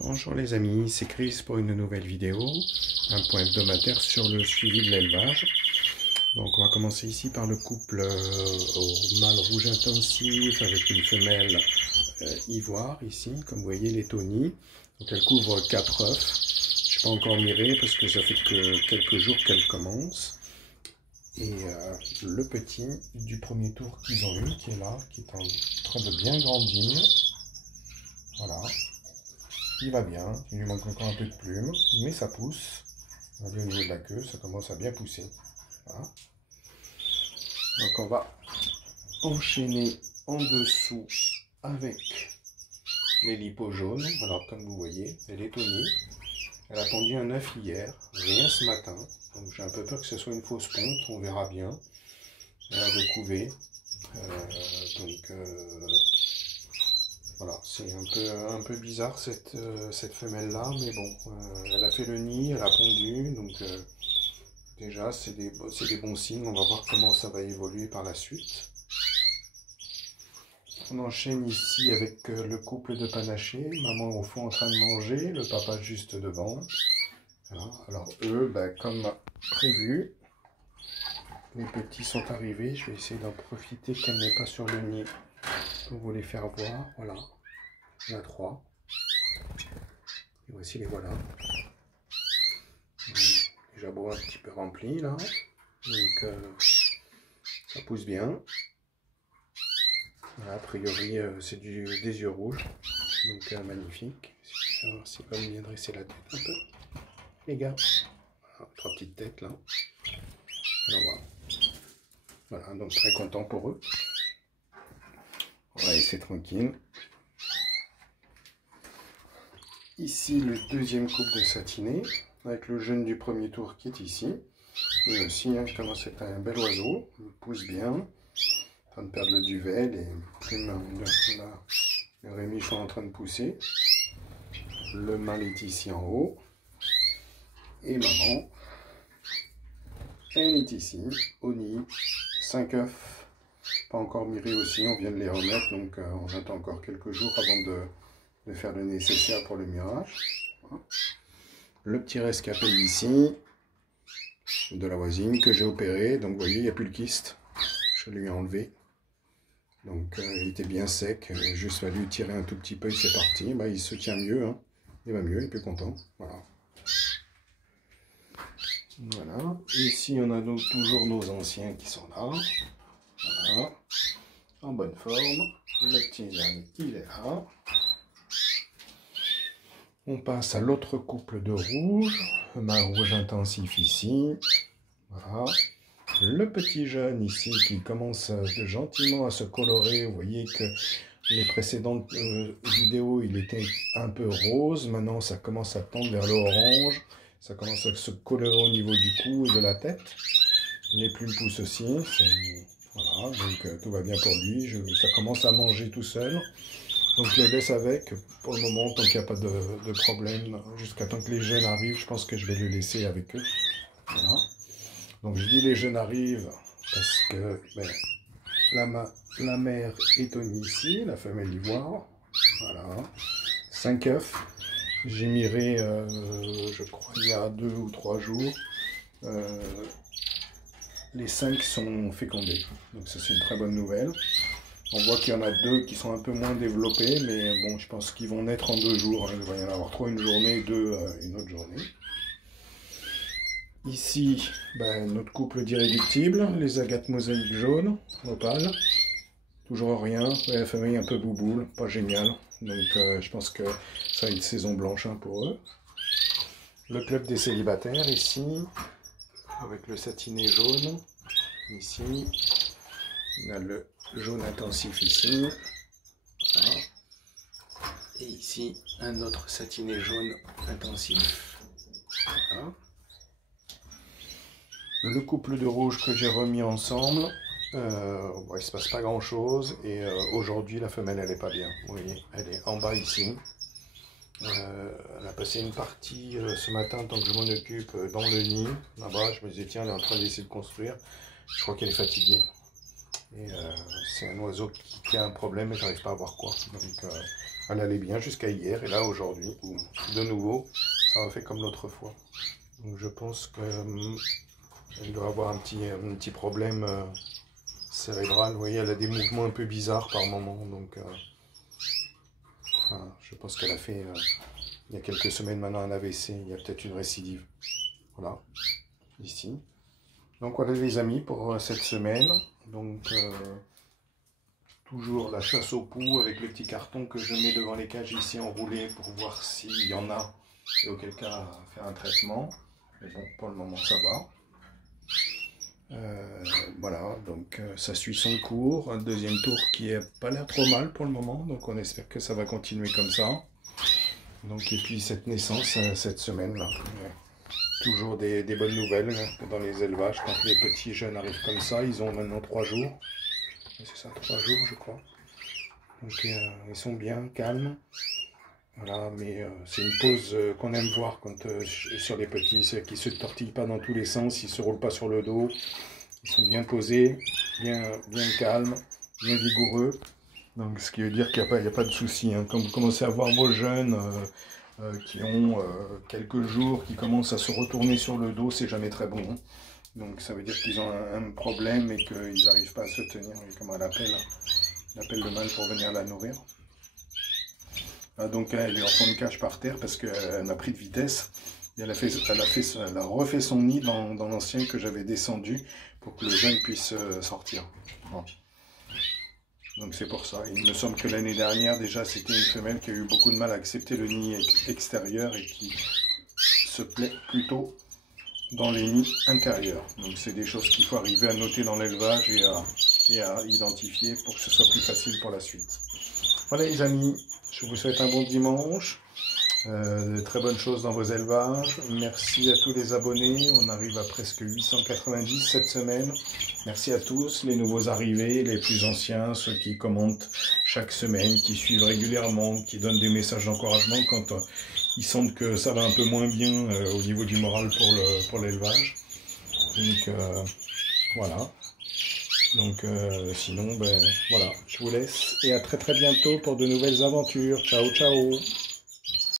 Bonjour les amis, c'est Chris pour une nouvelle vidéo, un point hebdomadaire sur le suivi de l'élevage. Donc on va commencer ici par le couple au mâle rouge intensif avec une femelle ivoire ici, comme vous voyez les Tony. Donc elle couvre 4 œufs. Je n'ai pas encore miré parce que ça fait que quelques jours qu'elle commence. Et le petit du premier tour qu'ils ont eu, qui est là, qui est en train de bien grandir. Voilà. Il va bien, il lui manque encore un peu de plumes, mais ça pousse. Au niveau de la queue, ça commence à bien pousser. Voilà. Donc on va enchaîner en dessous avec les lipos jaunes. Alors comme vous voyez, elle est Tony. Elle a pondu un œuf hier, rien ce matin. Donc j'ai un peu peur que ce soit une fausse ponte, on verra bien. Elle a de couver. Voilà, c'est un peu bizarre cette femelle-là, mais bon, elle a fait le nid, elle a pondu, donc déjà c'est des bons signes, on va voir comment ça va évoluer par la suite. On enchaîne ici avec le couple de panachés, maman au fond en train de manger, le papa juste devant. Voilà. Alors eux, comme prévu, les petits sont arrivés, je vais essayer d'en profiter qu'elle n'est pas sur le nid. Pour vous les faire voir, voilà, il y en a 3. Et voici les voilà. Déjà bon, un petit peu rempli là, donc ça pousse bien. Voilà, a priori c'est des yeux rouges, donc magnifique. Je vais voir s'il va bien dresser la tête un peu. Les gars, voilà, 3 petites têtes là. Voilà, donc très content pour eux. On va laisser tranquille. Ici, le deuxième couple de satinés, avec le jeune du premier tour qui est ici. Et aussi, comment c'est un bel oiseau, il pousse bien, en train de perdre le duvet, les rémiches sont en train de pousser. Le mâle est ici en haut. Et maman, elle est ici, au nid, 5 œufs. Pas encore mirés aussi, on vient de les remettre, donc on attend encore quelques jours avant de faire le nécessaire pour le mirage. Voilà. Le petit rescapé ici, de la voisine que j'ai opéré, donc vous voyez, il n'y a plus le kyste, je lui ai enlevé. Donc il était bien sec, il a juste fallu tirer un tout petit peu et c'est parti. Il se tient mieux, hein. Il va mieux, il est plus content. Voilà. Voilà. Ici on a toujours nos anciens qui sont là. Voilà, en bonne forme. Le petit jeune, il est là. On passe à l'autre couple de rouge, mâle rouge intensif ici. Voilà. Le petit jeune ici qui commence gentiment à se colorer. Vous voyez que les précédentes vidéos, il était un peu rose. Maintenant, ça commence à tendre vers l'orange. Ça commence à se colorer au niveau du cou et de la tête. Les plumes poussent aussi. Voilà, donc tout va bien pour lui, ça commence à manger tout seul, donc je le laisse avec, pour le moment, tant qu'il n'y a pas de problème, jusqu'à temps que les jeunes arrivent, je pense que je vais le laisser avec eux. Voilà. Donc je dis les jeunes arrivent, parce que la mère est Tony ici, la femelle ivoire, voilà, 5 œufs, j'ai miré, je crois, il y a 2 ou 3 jours, les 5 sont fécondés, donc ça c'est une très bonne nouvelle. On voit qu'il y en a 2 qui sont un peu moins développés, mais bon, je pense qu'ils vont naître en 2 jours. Il va y en avoir 3 une journée, 2 une autre journée. Ici, notre couple d'irréductibles, les agates mosaïques jaunes, opales. Toujours rien, la famille un peu bouboule, pas génial. Donc je pense que ça va être une saison blanche pour eux. Le club des célibataires ici, avec le satiné jaune, ici, on a le jaune intensif ici, voilà. Et ici un autre satiné jaune intensif, voilà. Le couple de rouge que j'ai remis ensemble, il ne se passe pas grand chose, et aujourd'hui la femelle elle est pas bien, vous voyez, elle est en bas ici. Elle a passé une partie ce matin, tant que je m'en occupe, dans le nid. Là-bas, je me disais, tiens, elle est en train d'essayer de construire. Je crois qu'elle est fatiguée. Et c'est un oiseau qui a un problème et j'arrive pas à voir quoi. Donc elle allait bien jusqu'à hier et là aujourd'hui, de nouveau, ça a fait comme l'autre fois. Donc je pense qu'elle doit avoir un petit problème cérébral. Vous voyez, elle a des mouvements un peu bizarres par moment. Donc enfin, je pense qu'elle a fait il y a quelques semaines maintenant un AVC. Il y a peut-être une récidive. Voilà, ici. Donc voilà les amis pour cette semaine. Donc toujours la chasse au pou avec le petit carton que je mets devant les cages ici enroulé pour voir s'il y en a et auquel cas faire un traitement. Mais bon, pour le moment ça va. Voilà, donc ça suit son cours. Un deuxième tour qui n'a pas l'air trop mal pour le moment, donc on espère que ça va continuer comme ça. Donc et puis cette naissance cette semaine là. Toujours des bonnes nouvelles dans les élevages quand les petits jeunes arrivent comme ça. Ils ont maintenant 3 jours. C'est ça, 3 jours je crois. Donc ils sont bien calmes. Voilà, mais c'est une pause qu'on aime voir quand, sur les petits, c'est qu'ils ne se tortillent pas dans tous les sens, ils ne se roulent pas sur le dos. Ils sont bien posés, bien calmes, bien vigoureux. Donc ce qui veut dire qu'il n'y a pas de souci. Hein. Quand vous commencez à voir vos jeunes qui ont quelques jours, qui commencent à se retourner sur le dos, c'est jamais très bon. Hein. Donc ça veut dire qu'ils ont un problème et qu'ils n'arrivent pas à se tenir. Et comment elle appelle le mâle pour venir la nourrir. Ah, donc elle est en fond de cage par terre parce qu'elle a pris de vitesse. Et elle a refait son nid dans l'ancien que j'avais descendu pour que le jeune puisse sortir. Bon. Donc c'est pour ça. Il me semble que l'année dernière, déjà, c'était une femelle qui a eu beaucoup de mal à accepter le nid extérieur et qui se plaît plutôt dans les nids intérieurs. Donc c'est des choses qu'il faut arriver à noter dans l'élevage et à identifier pour que ce soit plus facile pour la suite. Voilà les amis, je vous souhaite un bon dimanche. De très bonnes choses dans vos élevages. Merci à tous les abonnés. On arrive à presque 890 cette semaine. Merci à tous, les nouveaux arrivés, les plus anciens, ceux qui commentent chaque semaine, qui suivent régulièrement, qui donnent des messages d'encouragement quand ils sentent que ça va un peu moins bien au niveau du moral pour l'élevage. Donc voilà. Donc sinon, ben voilà, je vous laisse et à très bientôt pour de nouvelles aventures. Ciao, ciao!